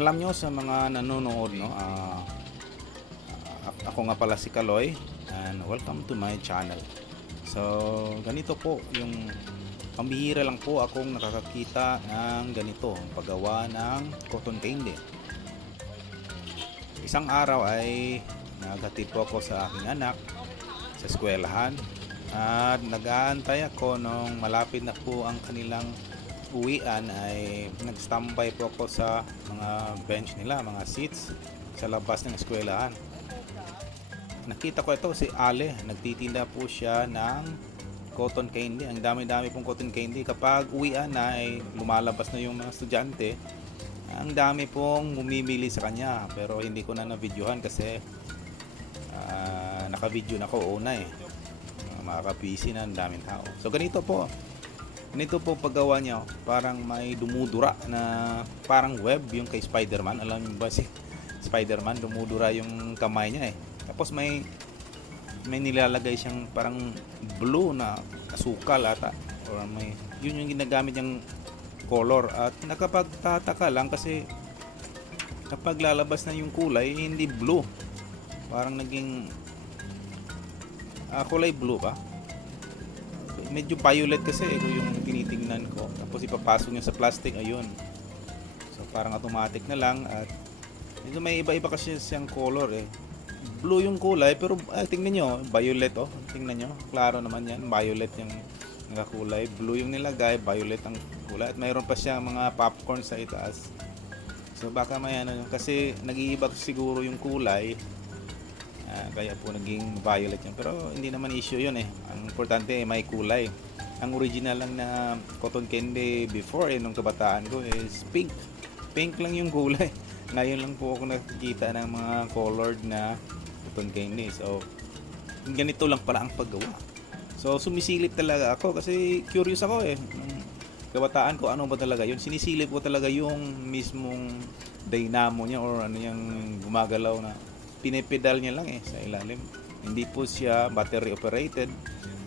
Alam nyo sa mga nanonood, no, ako nga pala si Kaloy and welcome to my channel. So, ganito po yung pambihira lang po akong nakakakita ng ganito, paggawa ng cotton candy. Isang araw ay naghatid po ako sa aking anak sa eskwelahan at nag-aantay ako nung malapit na po ang kanilang uwian. Ay nag-standby po ako sa mga bench nila, mga seats sa labas ng eskwelahan. Nakita ko ito, si Ale, nagtitinda po siya ng cotton candy. Ang dami-dami pong cotton candy. Kapag uwian na ay lumalabas na yung mga estudyante, ang dami pong bumibili sa kanya, pero hindi ko na na-videohan kasi naka-video na ko una makaka-busy na ang daming tao. So ganito po paggawa niya, parang may dumudura na parang web, yung kay Spider-Man. Alam niyo ba si Spider-Man, dumudura yung kamay niya tapos may nilalagay siyang parang blue na asukal ata, or may yun yung ginagamit niyang color. At nakapagtataka lang kasi kapag lalabas na yung kulay, hindi blue, parang naging kulay blue ba, medyo violet kasi yung tinitingnan ko. Tapos ipapasok niya sa plastic, ayun, so parang automatic na lang. At medyo may iba-iba kasi siyang color blue yung kulay, pero tingnan nyo, violet tingnan nyo, klaro naman yan, violet yung nakakulay, blue yung nilagay, violet ang kulay. At mayroon pa siya mga popcorn sa itaas, so baka may kasi nag-iiba siguro yung kulay, kaya po naging violet yun. Pero hindi naman issue yun ang importante may kulay. Ang original lang na cotton candy before nung kabataan ko is pink lang yung kulay. Ngayon lang po ako nakikita ng mga colored na cotton candy. So ganito lang pala ang paggawa. So sumisilip talaga ako kasi curious ako kabataan ko, ano ba talaga yun. Sinisilip ko talaga yung mismong dynamo niya, or ano yung gumagalaw na pinipedal niya lang sa ilalim. Hindi po siya battery operated,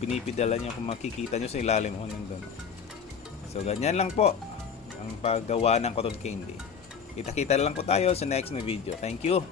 pinipedalan niya. Kung makikita nyo sa ilalim ng gano'n. So ganyan lang po ang paggawa ng cotton candy. Kita-kita lang po tayo sa next na video. Thank you.